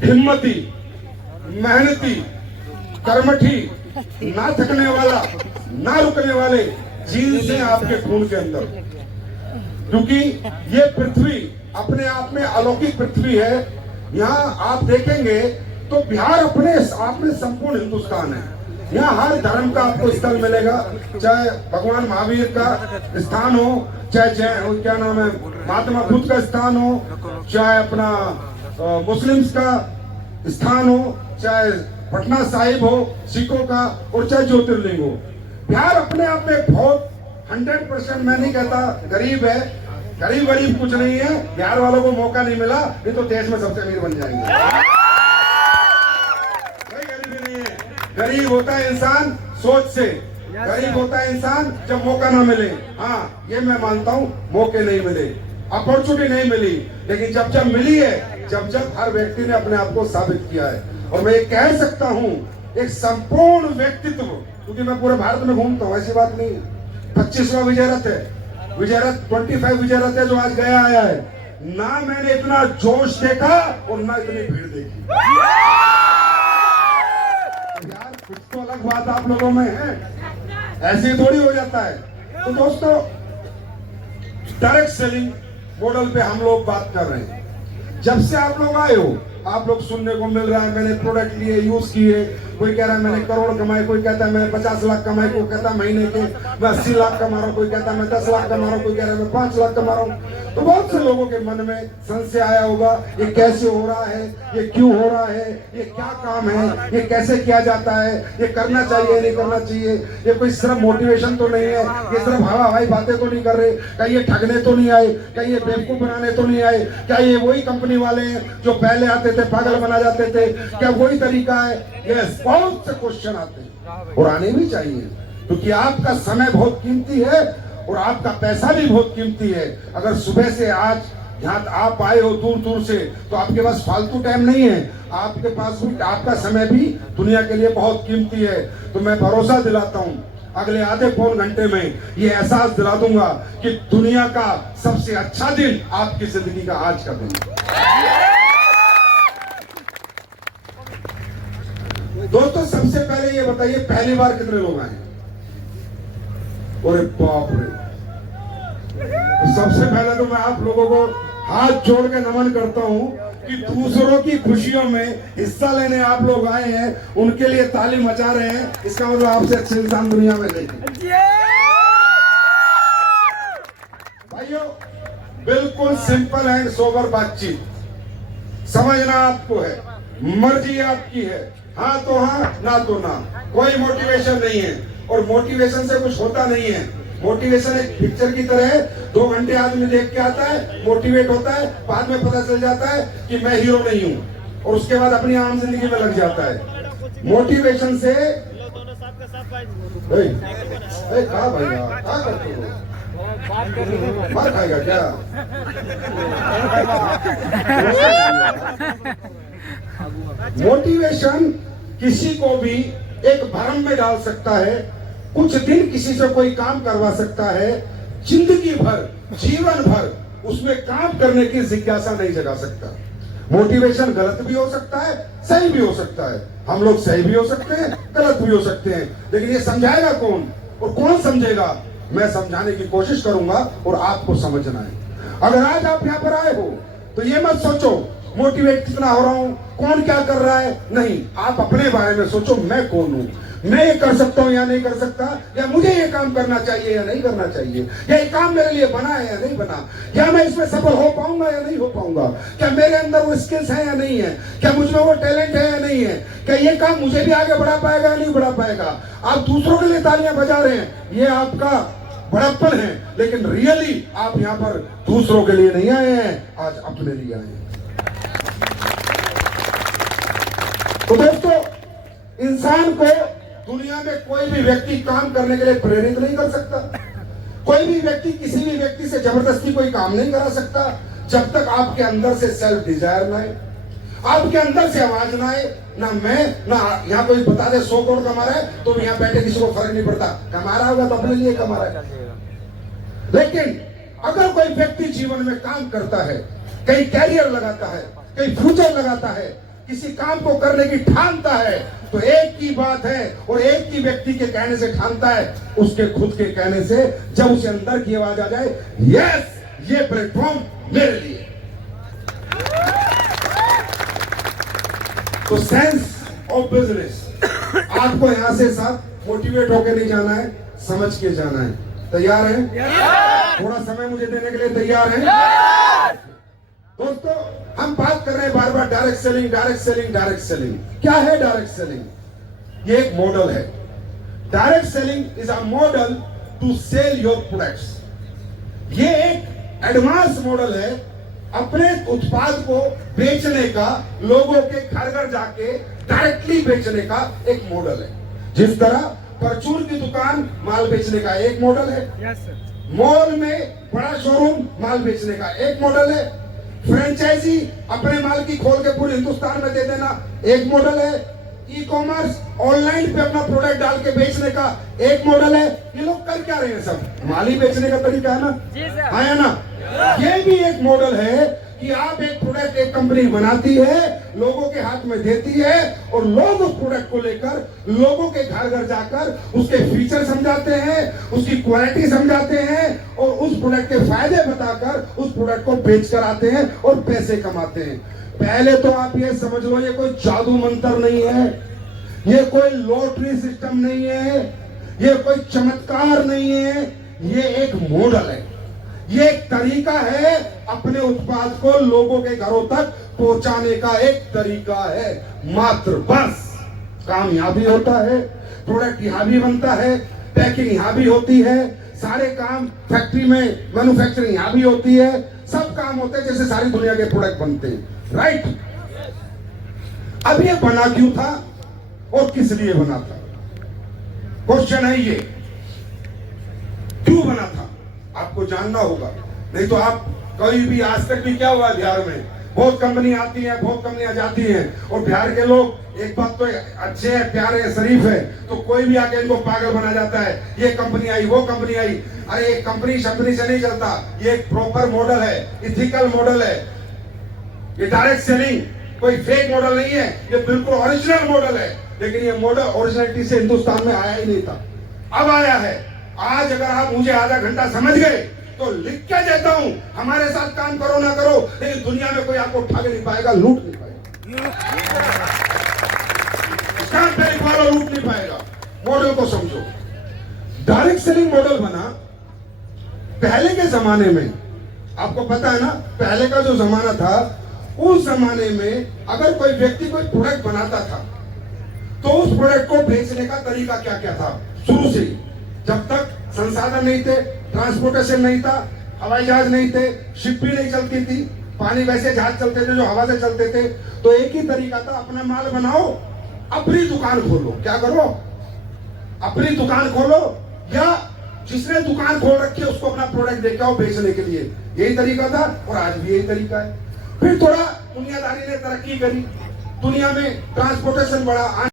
हिम्मती, मेहनती, कर्मठी, ना थकने वाला, ना रुकने वाले जीन्स हैं आपके खून के अंदर। क्योंकि ये पृथ्वी अपने आप में अलौकिक पृथ्वी है। यहाँ आप देखेंगे तो बिहार अपने आप में संपूर्ण हिंदुस्तान है। यहाँ हर धर्म का आपको स्थल मिलेगा, चाहे भगवान महावीर का स्थान हो, चाहे क्या नाम है महात्मा बुद्ध का स्थान हो, चाहे अपना मुस्लिम्स का स्थान हो, चाहे पटना साहिब हो सिखों का, और चाहे ज्योतिर्लिंग हो। बिहार अपने आप में बहुत 100%, मैं नहीं कहता गरीब है, गरीब कुछ नहीं है। बिहार वालों को मौका नहीं मिला, नहीं तो देश में सबसे अमीर बन जाएंगे। गरीब होता है इंसान सोच से, गरीब होता है इंसान जब मौका ना मिले। हाँ, ये मैं मानता हूँ, मौके नहीं मिले, अपॉर्चुनिटी नहीं मिली, लेकिन जब जब मिली है, जब जब हर व्यक्ति ने अपने आप को साबित किया है। और मैं ये कह सकता हूँ, एक संपूर्ण व्यक्तित्व, क्योंकि मैं पूरे भारत में घूमता हूँ, ऐसी बात नहीं। 25वां विजय रथ है, विजय रथ 25 विजय रथ है जो आज गया आया है। ना मैंने इतना जोश देखा और ना इतनी भीड़ देखी। यार कुछ तो अलग बात आप लोगों में है, ऐसे ही थोड़ी हो जाता है। तो दोस्तों, डायरेक्ट सेलिंग मॉडल पे हम लोग बात कर रहे हैं। जब से आप लोग आए हो, आप लोग सुनने को मिल रहा है मैंने प्रोडक्ट लिए, यूज किए, कोई कह रहा है मैंने करोड़ कमाए, कोई कहता है मैंने 50 लाख कमाए, कोई कहता है महीने के मैं 80 लाख कमा रहा हूँ, कोई कहता है मैं 10 लाख कमा रहा हूँ, कोई कह रहा है मैं 5 लाख कमा रहा हूँ। तो बहुत से लोगों के मन में संशय आया होगा, ये कैसे हो रहा है, ये क्यों हो रहा है, ये क्या काम है, ये कैसे किया जाता है, ये करना चाहिए नहीं करना चाहिए, ये कोई सिर्फ मोटिवेशन तो नहीं है, ये सिर्फ हवा हवाई बातें तो नहीं कर रहे, कहीं ये ठगने तो नहीं आए, कहीं ये बेवकूफ बनाने तो नहीं आए, क्या ये वही कंपनी वाले हैं जो पहले आते थे पागल बना जाते थे, क्या वही तरीका है? यस, बहुत से क्वेश्चन आते हैं और आने भी चाहिए, क्योंकि आपका समय बहुत कीमती है और आपका पैसा भी बहुत कीमती है। अगर सुबह से आज यहाँ आप आए हो दूर दूर से, तो आपके पास फालतू टाइम नहीं है, आपके पास भी आपका समय भी दुनिया के लिए बहुत कीमती है। तो मैं भरोसा दिलाता हूँ, अगले आधे पौन घंटे में ये एहसास दिला दूंगा कि दुनिया का सबसे अच्छा दिन आपकी जिंदगी का आज का दिन। दोस्तों, सबसे पहले ये बताइए, पहली बार कितने लोग आए? अरे बाप रे! सबसे पहले तो मैं आप लोगों को हाथ जोड़ के नमन करता हूं कि दूसरों की खुशियों में हिस्सा लेने आप लोग आए हैं, उनके लिए ताली मचा रहे हैं। इसका मतलब आपसे अच्छे इंसान दुनिया में नहीं। भाइयों, बिल्कुल सिंपल एंड सोबर बातचीत, समझना आपको है, मर्जी आपकी है, हाँ तो हाँ, ना तो ना, कोई मोटिवेशन नहीं है। और मोटिवेशन से कुछ होता नहीं है। मोटिवेशन एक पिक्चर की तरह है, 2 घंटे आदमी देख के आता है, मोटिवेट होता है, बाद में पता चल जाता है कि मैं हीरो नहीं हूँ, और उसके बाद अपनी आम जिंदगी में लग जाता है। मोटिवेशन से कहा भैया क्या करते हो, मार खाएगा क्या? मोटिवेशन किसी को भी एक भ्रम में डाल सकता है, कुछ दिन किसी से कोई काम करवा सकता है, जिंदगी भर, जीवन भर उसमें काम करने की जिज्ञासा नहीं जगा सकता। मोटिवेशन गलत भी हो सकता है, सही भी हो सकता है। हम लोग सही भी हो सकते हैं, गलत भी हो सकते हैं, लेकिन ये समझाएगा कौन और कौन समझेगा? मैं समझाने की कोशिश करूंगा और आपको समझना है। अगर आज आप यहाँ पर आए हो तो ये मत सोचो मोटिवेट कितना हो रहा हूं, कौन क्या कर रहा है, नहीं। आप अपने बारे में सोचो, मैं कौन हूं, मैं ये कर सकता हूं या नहीं कर सकता, या मुझे ये काम करना चाहिए या नहीं करना चाहिए, या ये काम मेरे लिए बना है या नहीं बना, क्या मैं इसमें सफल हो पाऊंगा या नहीं हो पाऊंगा, क्या मेरे अंदर वो स्किल्स है या नहीं है, क्या मुझ में वो टैलेंट है या नहीं है, क्या ये काम मुझे भी आगे बढ़ा पाएगा या नहीं बढ़ा पाएगा। आप दूसरों के लिए तालियां बजा रहे हैं, ये आपका बड़प्पन है, लेकिन रियली आप यहाँ पर दूसरों के लिए नहीं आए हैं, आज अपने लिए आए हैं। तो दोस्तों, इंसान को दुनिया में कोई भी व्यक्ति काम करने के लिए प्रेरित नहीं कर सकता। कोई भी व्यक्ति किसी भी व्यक्ति से जबरदस्ती कोई काम नहीं करा सकता, जब तक आपके अंदर से सेल्फ डिजायर ना आए, आपके अंदर से आवाज ना आए। ना मैं, ना यहाँ कोई बता दे 100 करोड़ कमा रहा है तो यहाँ बैठे किसी को फर्क नहीं पड़ता, कमा रहा होगा तो अपने लिए कमा रहा है। लेकिन अगर कोई व्यक्ति जीवन में काम करता है, कहीं कैरियर लगाता है, कहीं फ्यूचर लगाता है, किसी काम को करने की ठानता है तो एक की बात है और एक की व्यक्ति के कहने से ठानता है, उसके खुद के कहने से। जब उसे अंदर की आवाज आ जाए, यस ये प्लेटफॉर्म मेरे लिए। तो सेंस ऑफ बिजनेस, आपको यहां से साथ मोटिवेट होकर नहीं जाना है, समझ के जाना है। तैयार है? थोड़ा समय मुझे देने के लिए तैयार है? दोस्तों, हम बात कर रहे हैं बार बार direct selling, direct selling, direct selling. क्या है डायरेक्ट सेलिंग? ये एक मॉडल है। Direct selling is a model to sell your products. ये एक एडवांस मॉडल है अपने उत्पाद को बेचने का, लोगों के घर घर जाके डायरेक्टली बेचने का एक मॉडल है। जिस तरह परचून की दुकान माल बेचने का एक मॉडल है, मॉल में बड़ा शोरूम माल बेचने का एक मॉडल है, फ्रेंचाइजी अपने माल की खोल के पूरे हिंदुस्तान में दे देना एक मॉडल है, ई कॉमर्स ऑनलाइन पे अपना प्रोडक्ट डाल के बेचने का एक मॉडल है। ये लोग कर क्या रहे हैं? सब माल ही बेचने का तरीका है ना, है ना? ये भी एक मॉडल है कि आप एक प्रोडक्ट, एक कंपनी बनाती है, लोगों के हाथ में देती है और लोग उस प्रोडक्ट को लेकर लोगों के घर घर जाकर उसके फीचर समझाते हैं, उसकी क्वालिटी समझाते हैं और उस प्रोडक्ट के फायदे बताकर उस प्रोडक्ट को बेच कर आते हैं और पैसे कमाते हैं। पहले तो आप ये समझ लो, ये कोई जादू मंत्र नहीं है, ये कोई लॉटरी सिस्टम नहीं है, ये कोई चमत्कार नहीं है, ये एक मॉडल है, ये एक तरीका है अपने उत्पाद को लोगों के घरों तक पहुंचाने का एक तरीका है मात्र। बस काम यहां भी होता है, प्रोडक्ट यहां भी बनता है, पैकिंग यहां भी होती है, सारे काम फैक्ट्री में मैन्युफैक्चरिंग यहां भी होती है, सब काम होते हैं जैसे सारी दुनिया के प्रोडक्ट बनते हैं, राइट? अब ये बना क्यों था और किस लिए बना था? क्वेश्चन है ये, क्यों बना था? आपको जानना होगा, नहीं तो आप कभी भी, आज तक भी क्या हुआ बिहार में, बहुत कंपनी आती है, बहुत कंपनियां जाती हैं और बिहार के लोग एक बात तो अच्छे हैं, प्यारे हैं, शरीफ है, तो कोई भी आके इनको पागल बना जाता है, ये कंपनी आई, वो कंपनी आई। अरे ये कंपनी शंपनी से नहीं चलता, ये एक प्रॉपर मॉडल है, इथिकल मॉडल है। ये डायरेक्ट सेलिंग कोई फेक मॉडल नहीं है, ये बिल्कुल ओरिजिनल मॉडल है। लेकिन ये मॉडल ओरिजिनलिटी से हिंदुस्तान में आया ही नहीं था, अब आया है। आज अगर आप मुझे आधा घंटा समझ गए तो लिख के देता हूं, हमारे साथ काम करो ना करो, लेकिन दुनिया में कोई आपको उठा के नहीं पाएगा, लूट नहीं पाएगा, स्टैंप पे लिखवा लो, लूट नहीं पाएगा। मॉडल को समझो। डायरेक्ट सेलिंग मॉडल बना पहले के जमाने में, आपको पता है ना, पहले का जो जमाना था, उस जमाने में अगर कोई व्यक्ति कोई प्रोडक्ट बनाता था तो उस प्रोडक्ट को बेचने का तरीका क्या क्या था? शुरू से जब तक संसाधन नहीं थे, ट्रांसपोर्टेशन नहीं था, हवाई जहाज नहीं थे, शिप भी नहीं चलती थी, पानी वैसे जहाज चलते थे जो हवा से चलते थे, तो एक ही तरीका था, अपना माल बनाओ, अपनी दुकान खोलो। क्या करो? अपनी दुकान खोलो, या जिसने दुकान खोल रखी है उसको अपना प्रोडक्ट देके आओ बेचने के लिए। यही तरीका था और आज भी यही तरीका है। फिर थोड़ा दुनियादारी ने तरक्की करी, दुनिया में ट्रांसपोर्टेशन बढ़ा।